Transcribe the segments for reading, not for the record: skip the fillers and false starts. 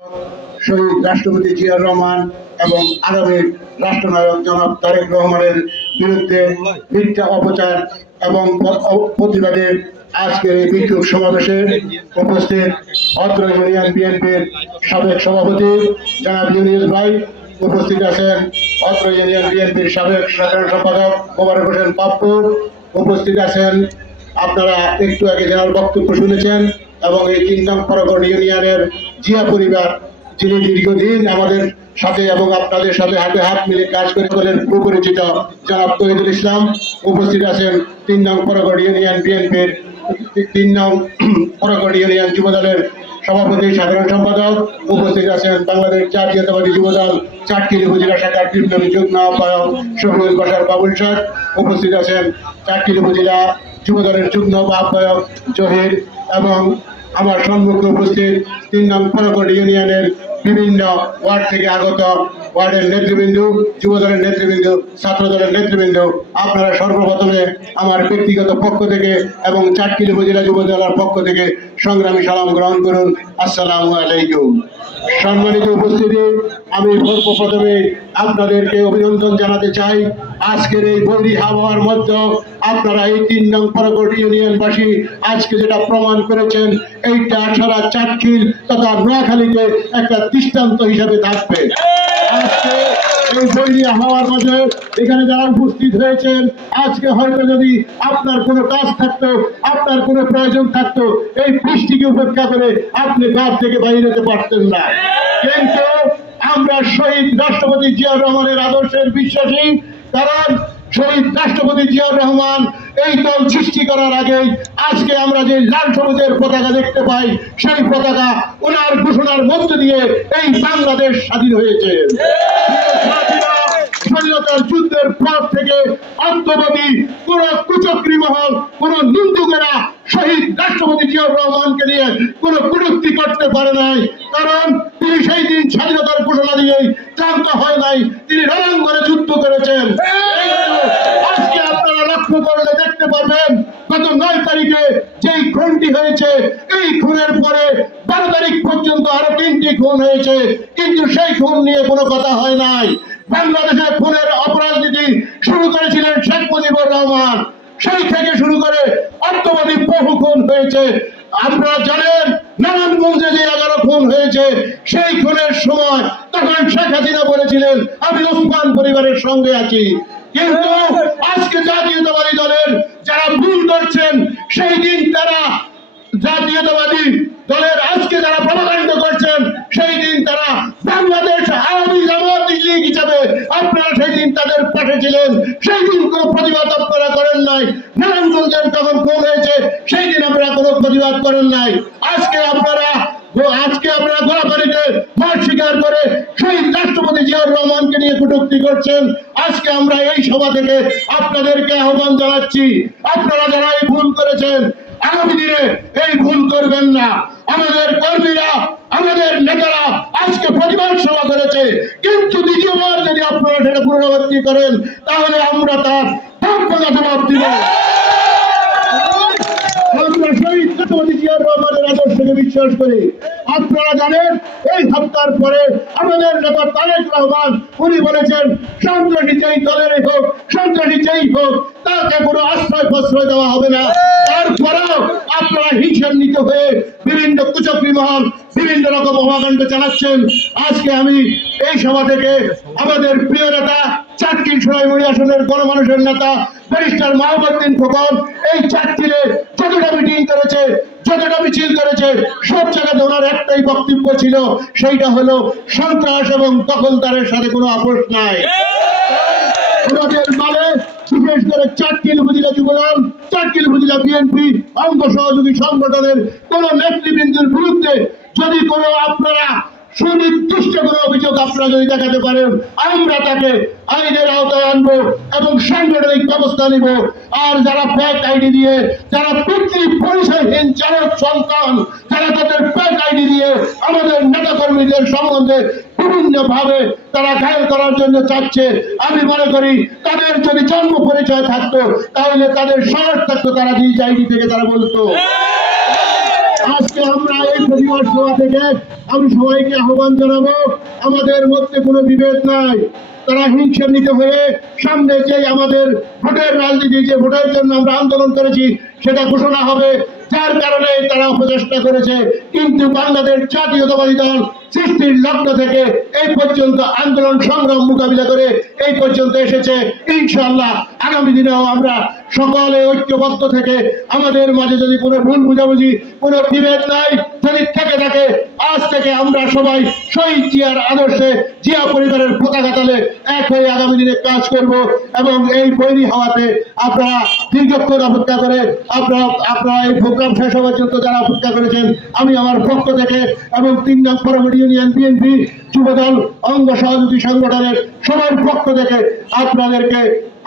শহীদ রাষ্ট্রপতি জিয়াউর রহমান এবং আগামী রাষ্ট্রনায়ক জনাব তারেক রহমানের বিরুদ্ধে মিথ্যা অপচার এবং প্রতিবাদে আজকের এই বিক্ষোভ সমাবেশে উপস্থিত অত্র ইউনিয়ন বিএনপির সাবেক সভাপতি জনাব ইউনুস ভাই, উপস্থিত আছেন অত্র ইউনিয়ন বিএনপির সাবেক সাধারণ সম্পাদক মোবারক হোসেন পাপ্পু, উপস্থিত আছেন আপনারা একটু আগে যার বক্তব্য শুনেছেন, এবং এই ৩ নং পরগড় ইউনিয়নের জিয়া পরিবার যিনি দীর্ঘদিন আমাদের সাথে এবং আপনাদের সাথে হাতে হাত মিলে কাজ করে বলেন সুপরিচিত জনাব তহিদুল ইসলাম, উপস্থিত আছেন ৩ নং পরগড় ইউনিয়ন বিএনপির ৩ নং পরগড় ইউনিয়ন যুবদলের সভাপতি সাধারণ সম্পাদক, উপস্থিত আছেন বাংলাদেশ জাতীয়তাবাদী যুবদল চাটখিল উপজেলা শাখার বিপ্লবী যুগ্ম আহ্বায়ক শফিউল বাশার বাবুল শেখ, উপস্থিত আছেন চাটখিল উপজেলা যুবদলের যুগ্ম আহ্বায়ক জহির, এবং আমার সম্মুখে উপস্থিত ৩ নং পরগড় ইউনিয়নের বিভিন্ন ওয়ার্ড থেকে আগত ওয়ার্ডের নেতৃবৃন্দ, যুবদলের নেতৃবৃন্দ, ছাত্র দলের নেতৃবৃন্দ, আপনারা সর্বপ্রথমে আমার ব্যক্তিগত পক্ষ থেকে এবং চাটখিল উপজেলা যুবদলের পক্ষ থেকে সংগ্রামী সালাম গ্রহণ করুন। আসসালামু আলাইকুম। সম্মানিত উপস্থিতি, আমি প্রথমে আপনাদেরকে অভিনন্দন জানাতে চাই। আজকের এই বৈরী আবহাওয়ার মধ্যে আপনারা এই ৩ নং পরগড় ইউনিয়নবাসী আজকে যেটা প্রমাণ করেছেন, এইটা সারা চাটখিল তথা নোয়াখালীতে একটা দৃষ্টান্ত হিসাবে থাকবে। আজকে এই বৈরী আবহাওয়ার মধ্যে এখানে যারা উপস্থিত হয়েছেন, আজকে হয়তো যদি আপনার কোনো কাজ থাকতো, আপনার কোনো প্রয়োজন থাকতো, এই বৃষ্টিকে উপেক্ষা করে আপনি ঘর থেকে বাইরে যেতে পারতেন না। কিন্তু আমরা শহীদ রাষ্ট্রপতি জিয়াউর রহমানের আদর্শের বিশ্বাসী, কারণ শহীদ রাষ্ট্রপতি জিয়াউর রহমান এই দল সৃষ্টি করার আগে আজকে আমরা যে লাল সবুজের পতাকা দেখতে পাই, সেই পতাকা ওনার ঘোষণার মধ্য দিয়ে এই বাংলাদেশ স্বাধীন হয়েছে। স্বাধীনতার যুদ্ধের পর থেকে অন্তর্বর্তী কোন কুচক্রী মহল, কোন নিন্দুকেরা শহীদ রাষ্ট্রপতি জিয়াউর রহমানকে নিয়ে কোন কটূক্তি করতে পারে নাই, কারণ তিনি সেই দিন স্বাধীনতার ঘোষণা দিয়েই ক্লান্ত হয় নাই, তিনি রণাঙ্গনে যুদ্ধ করেছেন। আজকে আপনারা লক্ষ্য করলে দেখতে পারবেন, গত ৯ তারিখে যেই খুনটি হয়েছে, এই খুনের পরে ১২ তারিখ পর্যন্ত আরো ৩টি খুন হয়েছে, কিন্তু সেই খুন নিয়ে কোনো কথা হয় নাই। বাংলাদেশে খুনের অপরাজনীতি শুরু করেছিলেন শেখ মুজিবুর রহমান, সেই থেকে শুরু করে অর্থবাদী বহু খুন হয়েছে। আপনারা জানেন নারায়ণগঞ্জে যে 11 খুন হয়েছে, সেই খুনের সময় তখন শেখ হাসিনা বলেছিলেন আমি ওসমান পরিবারের সঙ্গে আছি। কিন্তু আজকে জাতীয়তাবাদী দলের যারা ভুল করছেন, সেই দিন তারা জাতীয়তাবাদী দলের আজকে যারা প্রভাকাণ্ড করছেন, সেই দিন তারা বাংলাদেশ আওয়ামী জামাত লীগ হিসাবে আপনারা সেই দিন তাদের পাশে ছিলেন। সেই দিন কোনো প্রতিবাদ আপনারা করেন নাই। নারায়ণগঞ্জের যখন খুন হয়েছে, সেই দিন আপনারা কোনো প্রতিবাদ করেন নাই। আজকে আপনারা গোলাপাড়িতে মাঠ স্বীকার করে শহীদ রাষ্ট্রপতি জিয়াউর রহমানকে নিয়ে কটূক্তি করছেন। আজকে আমরা এই সভা থেকে আপনাদেরকে আহ্বান জানাচ্ছি, আপনারা যারা এই ভুল করেছেন, আগামী দিনে এই ভুল করবেন না। আমাদের কর্মীরা, আমাদের নেতারা আজকে প্রতিবাদ সভা করেছে, কিন্তু দ্বিতীয়বার যদি আপনারা সেটা পুনরাবৃত্তি করেন, তাহলে আমরা তার জবাব দিব। আমরা শহীদ রাষ্ট্রপতি জিয়াউর রহমানের আদর্শকে বিশ্বাস করি। আপনারা জানেন এই হত্যার পরে আমাদের নেতা তারেক রহমান উনি বলেছেন সন্ত্রাসী যেই দলেরই হোক, সন্ত্রাসী যেই হোক, তাকে কোনো আশ্রয় প্রশ্রয় দেওয়া হবে না। তারপরেও আপনারা হিংসান্বিত হয়ে বিভিন্ন কুচক্রী মহল বিভিন্ন রকম অপকাণ্ড চালাচ্ছেন। আজকে আমি এই সভা থেকে আমাদের প্রিয় নেতা চাটখিল সোনাইমুড়ি আসনের গণমানুষের নেতা ব্যারিস্টার মাহবুবউদ্দিন খোকন এই চাটখিলে যতটা মিটিং করেছে, যতটা মিছিল করেছে, সব জায়গাতে ওনার একটাই বক্তব্য ছিল, সেইটা হলো সন্ত্রাস এবং দখলদারের সাথে কোনো আপোষ নাই। আমাদের মানে বিশেষ করে চাটখিল উপজেলা যুবদল, চাটখিল উপজেলা বিএনপি অঙ্গ সহযোগী সংগঠনের কোন নেতৃবৃন্দের বিরুদ্ধে যদি কোনো আপনারা সুনির্দিষ্ট কোনো অভিযোগ আপনারা যদি দেখাতে পারেন, আমরা তাকে আইনের আওতায় আনবো এবং সাংগঠনিক ব্যবস্থা নিব। আর যারা ফেক আইডি দিয়ে, যারা পিতৃ পরিচয়হীন চালক সন্তান, যারা তাদের ফেক আইডি দিয়ে আমাদের নেতা কর্মীদের সম্বন্ধে বিভিন্ন ভাবে তারা ঘায়ল করার জন্য চাচ্ছে, আমি মনে করি তাদের যদি জন্ম পরিচয় থাকতো, তাহলে তাদের সাহস থাকতো, তারা নিজ আইডি থেকে তারা বলতো। আজকে আমরা এই প্রতিবাদ সভা থেকে আমি সবাইকে আহ্বান জানাবো, আমাদের মধ্যে কোনো বিভেদ নাই। তারা হিংসান্বিত হয়ে সামনে যে আমাদের ভোটের রাজনীতি, যে ভোটের জন্য আমরা আন্দোলন করেছি সেটা ঘোষণা হবে, যার কারণে তারা অপচেষ্টা করেছে। কিন্তু বাংলাদেশ জাতীয়তাবাদী দল সৃষ্টির লগ্ন থেকে এই পর্যন্ত আন্দোলন সংগ্রাম মোকাবিলা করে এই পর্যন্ত এসেছে। ইনশাআল্লাহ আগামী দিনেও আমরা সকলে ঐক্যবদ্ধ থেকে আমাদের মাঝে যদি কোনো ভুল বুঝাবুঝি, কোনো বিভেদ নাই যদি থেকে থাকে, আজ থেকে আমরা সবাই শহীদ জিয়ার আদর্শে, জিয়া পরিবারের পতাকা তলে এক হয়ে আগামী দিনে কাজ করব। এবং এই বৈরী হাওয়াতে আপনারা দীর্ঘক্ষণ অপেক্ষা করে আপনারা এই প্রোগ্রাম শেষ হওয়ার জন্য যারা অপেক্ষা করেছেন, আমি আমার পক্ষ থেকে এবং ৩ নং ফরওয়ার্ড ইউনিয়ন বিএনপি যুবদল অঙ্গ সহযোগী সংগঠনের সবার পক্ষ থেকে আপনাদেরকে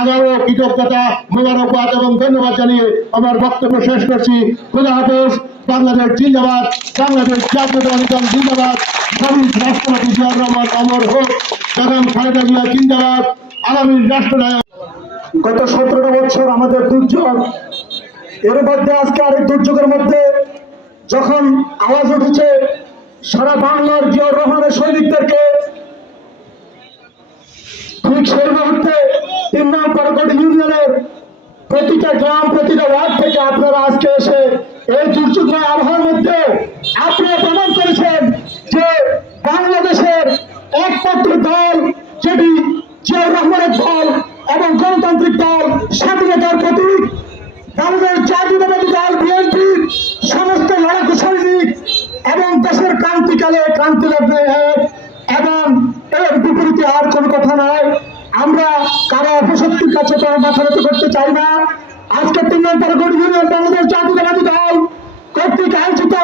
আগারো কৃতজ্ঞতা, মোবারকবাদ এবং ধন্যবাদ জানিয়ে আমার বক্তব্য শেষ করছি। খোদা হাফেজ। বাংলাদেশ জিন্দাবাদ, বাংলাদেশ জাতীয়তাবাদী দল জিন্দাবাদ, শহীদ রাষ্ট্রপতি জিয়াউর রহমান অমর হোক, বেগম খালেদা জিয়া জিন্দাবাদ, আগামী রাষ্ট্রনায়ক। গত 17টা বছর আমাদের দুর্যোগ, এর মধ্যে আজকে আরেক দুর্যোগের মধ্যে যখন আওয়াজ উঠেছে সারা বাংলার জিয়াউর রহমানের সৈনিকদেরকে, ঠিক সেই মুহূর্তে ৩ নং ফরওয়ার্ড ইউনিয়নের প্রতিটা গ্রাম, প্রতিটা ওয়ার্ড থেকে আপনারা আজকে এসে এই দুর্যোগময় আবহাওয়ার মধ্যে আপনারা প্রমাণ করেছেন যে বাংলাদেশের একমাত্র দল যেটি জিয়াউর রহমানের দল এবং গণতান্ত্রিক দল, স্বাধীনতার প্রতীক বাংলাদেশ জাতীয়তাবাদী দল বিএনপির সমস্ত লড়াকু সৈনিক এবং দেশের ক্রান্তিকালে ক্রান্তি লগ্নে এক, এবং এর বিপরীতে আর কোনো কথা নয়। আমরা কারো অপশক্তির কাছে তো মাথা নত করতে চাই না। আজকে ৩ নং ফরওয়ার্ড ইউনিয়ন বাংলাদেশ জাতীয়তাবাদী দল কর্তৃক আয়োজিত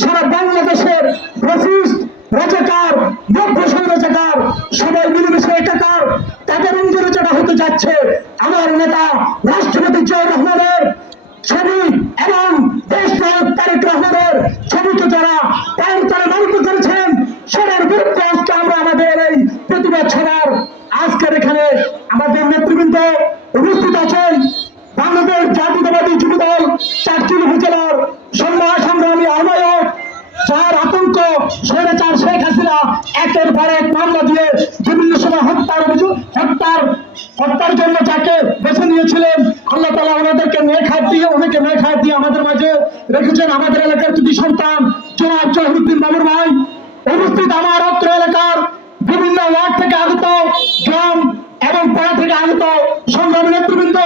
সারা বাংলাদেশের ফ্যাসিস্ট, রাজাকার, নব্যশীল রাজাকার সবাই মিলেমিশে একাকার, তাদের ইঞ্জুরি যেটা হতে যাচ্ছে আমার নেতা রাষ্ট্রপতি জিয়াউর রহমানের ছবি এবং দেশ নায়ক তারেক রহমানের ছবিকে যারা পায়ের তলে মানিত করেছেন সেটার বিরুদ্ধে আজকে আমরা আমাদের এই প্রতিবাদ সভার আজকের এখানে আমাদের নেতৃবৃন্দ উপস্থিত আছেন। বাংলাদেশ জাতীয়তাবাদী যুবদল চাটখিল উপজেলার সংগ্রামী আহ্বায়ক, যার আতঙ্ক স্বৈরাচার শেখ হাসিনা একের পর এক মামলা দিয়ে বিভিন্ন সময় হত্যার জন্য যাকে বেছে নিয়েছিলেন, আল্লাহ তাআলা ওনাদেরকে অনেকে নেখাত দিয়ে আমাদের মাঝে রেখেছেন। আমাদের এলাকার দুটি সন্তান জনাব জহিরুদ্দিন বাবুর ভাই উপস্থিত, আমার অত্র এলাকার বিভিন্ন ওয়ার্ড থেকে আগত, গ্রাম এবং পাড়া থেকে আগত সংগ্রামী নেতৃবৃন্দ,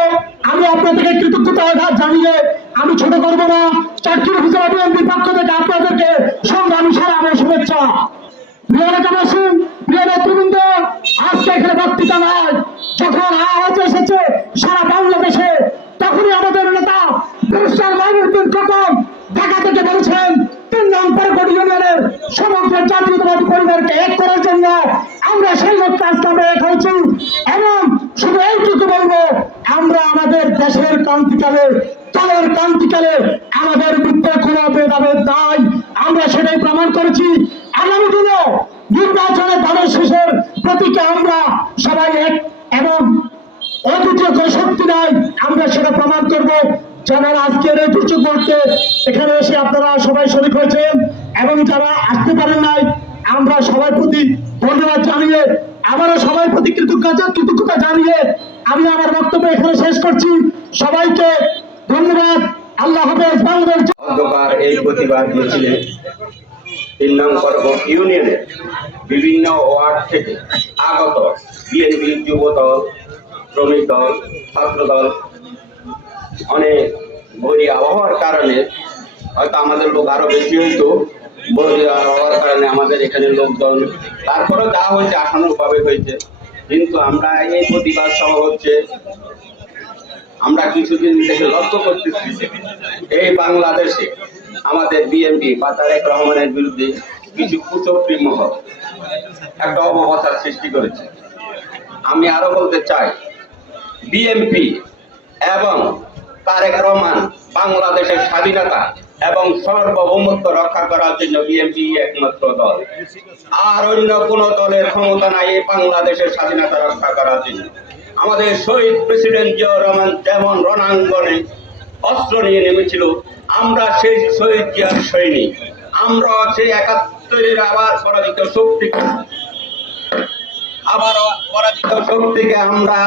আমি আপনাদেরকে কৃতজ্ঞতা জানিয়ে আমি ছোট করবো না। চাটখিল উপজেলা বিএনপির পক্ষ থেকে আপনাদেরকে সংগ্রামী সালাম ও শুভেচ্ছা। প্রিয় এলাকাবাসী, প্রিয় নেতৃবৃন্দ, আজকে এখানে বক্তৃতা নয়, যখন আওয়াজ এসেছে সারা বাংলাদেশে তখনই আমাদের নেতা ব্যারিস্টার মাইনুদ্দিন খোকন ঢাকা থেকে বলেছেন ৩ নং ফরওয়ার্ড ইউনিয়নের সমগ্র জাতীয়তাবাদী পরিবারকে এক করার জন্য আমরা সেই লক্ষ্যে আজকে আমরা এক হয়েছি। এবং শুধু এইটুকু বলবো, আমরা আমাদের দেশের ক্রান্তিকালে, দলের ক্রান্তিকালে আমাদের মধ্যে কোনো ভেদাভেদ নাই, আমরা সেটাই প্রমাণ করেছি। আগামী দিনেও নির্বাচনে দলের শেষের প্রতীকে আমরা সবাই এক এবং অদ্বিতীয় কোনো শক্তি নাই, আমরা সেটা প্রমাণ করব। যারা আজকের এই দুর্যোগ মুহূর্তে এখানে এসে আপনারা সবাই শরীক হয়েছেন এবং যারা আসতে পারেন নাই, আমরা সবার প্রতি ধন্যবাদ জানিয়ে, আবারও সবাই প্রতি কৃতজ্ঞতা জানিয়ে আমি আমার বক্তব্য এখানে শেষ করছি। সবাইকে ধন্যবাদ। আল্লাহ হাফেজ। বাংলাদেশ অন্ধকার এই প্রতিবাদ মিছিলে ৩ নং ফরওয়ার্ড ইউনিয়নের বিভিন্ন ওয়ার্ড থেকে আগত বিএনপি যুবদল, শ্রমিক দল, ছাত্র দল, অনেক বৈরী আবহাওয়ার কারণে হয়তো আমাদের লোক আরো বেশি হইতো, বৈরী আবহাওয়ার কারণে আমাদের এখানে লোকজন, তারপরেও যা হয়েছে আশানুরূপভাবে হয়েছে। কিন্তু আমরা এই প্রতিবাদ সভা হচ্ছে, আমরা কিছুদিন থেকে লক্ষ্য করতেছি এই বাংলাদেশে আমাদের বিএনপি বা তারেক রহমানের বিরুদ্ধে কিছু কুচক্রী মহল একটা অবস্থার সৃষ্টি করেছে। আমি আরো বলতে চাই, বিএনপি এবং তারেক রহমান বাংলাদেশের স্বাধীনতা এবং সার্বভৌমত্ব রক্ষা করার জন্য বিএনপি একমাত্র দল, আর অন্য কোন দলের ক্ষমতা নাই এই বাংলাদেশের স্বাধীনতা রক্ষা করার জন্য। আমাদের শহীদ প্রেসিডেন্ট জিয়াউর রহমান যেমন রণাঙ্গনে অস্ত্র নিয়ে নেমেছিল, আমরা সেই শহীদ জিয়ার সৈনিক। আমরা সেই ৭১-এর আবার পরাজিত শক্তিকে আমরা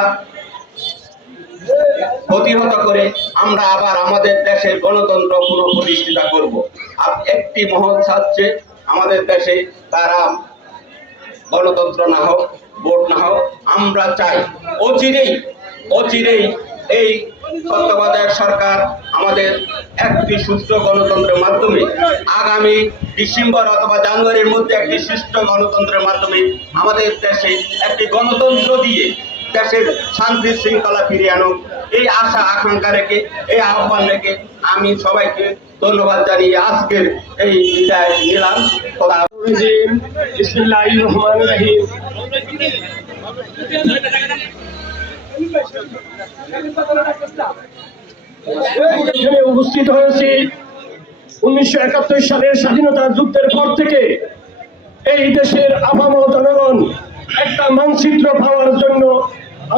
প্রতিহত করে আমরা আবার আমাদের দেশের গণতন্ত্র পুনঃপ্রতিষ্ঠিত করব। আর একটি মহৎ চাচ্ছে আমাদের দেশে তারা গণতন্ত্র না হোক, ভোট না হোক, আমরা চাই অচিরেই এই তত্ত্বাবধায়ক সরকার আমাদের একটি সুষ্ঠু গণতন্ত্রের মাধ্যমে আগামী ডিসেম্বর অথবা জানুয়ারির মধ্যে একটি সুষ্ঠু গণতন্ত্রের মাধ্যমে আমাদের দেশে একটি গণতন্ত্র দিয়ে দেশের শান্তি শৃঙ্খলা ফিরিয়ে আনুক, এই আশা আকাঙ্ক্ষা রেখে, এই আহ্বান রেখে আমি সবাইকে ধন্যবাদ জানিয়ে আজকের এই বিদায় নিলাম। বিসমিল্লাহির রহমানির রহিম। এখানে উপস্থিত হয়েছি ১৯৭১ সালের স্বাধীনতা যুদ্ধের পর থেকে এই দেশের আপামর জনগণ একটা মানচিত্র পাওয়ার জন্য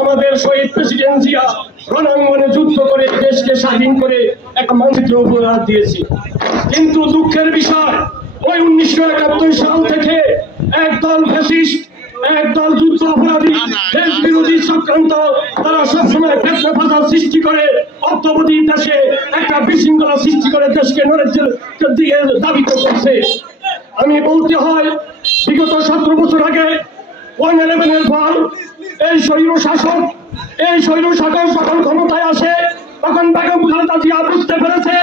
আমাদের শহীদ প্রেসিডেন্ট জিয়া রণাঙ্গনে যুদ্ধ করে দেশকে স্বাধীন করে একটা মানচিত্র উপহার দিয়েছি। কিন্তু দুঃখের বিষয়, ওই ১৯৭১ সাল থেকে একদল ফ্যাসিস্ট, একদল যুদ্ধ অপরাধী, দেশ বিরোধী চক্রান্ত, তারা সবসময় ফেতনা ফাসাদ সৃষ্টি করে অদ্যাবধি দেশে একটা বিশৃঙ্খলা সৃষ্টি করে দেশকে নৈরাজ্যের দিকে দাবিত করছে। আমি বলতে হয়, বিগত ১৭ বছর আগে 1/11-এর পর এই স্বৈর শাসক যখন ক্ষমতায় আসে তখন বেগম খালেদা জিয়া বুঝতে পেরেছে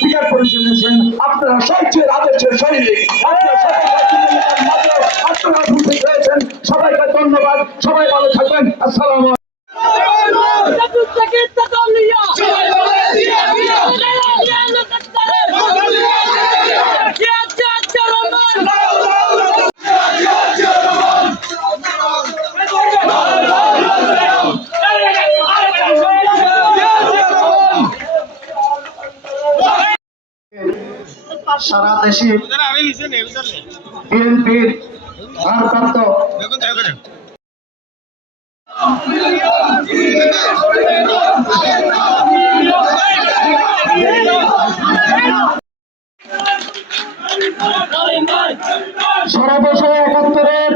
স্বীকার করে জেনেছেন আপনারা সবচেয়ে আদর্শের শরীরে আপনারা উপস্থিত হয়েছেন। সবাইকে ধন্যবাদ, সবাই ভালো থাকবেন। আসসালাম। সারা দেশে বিএনপির ভারপ্রাপ্ত সারা দেশে ৭১-এর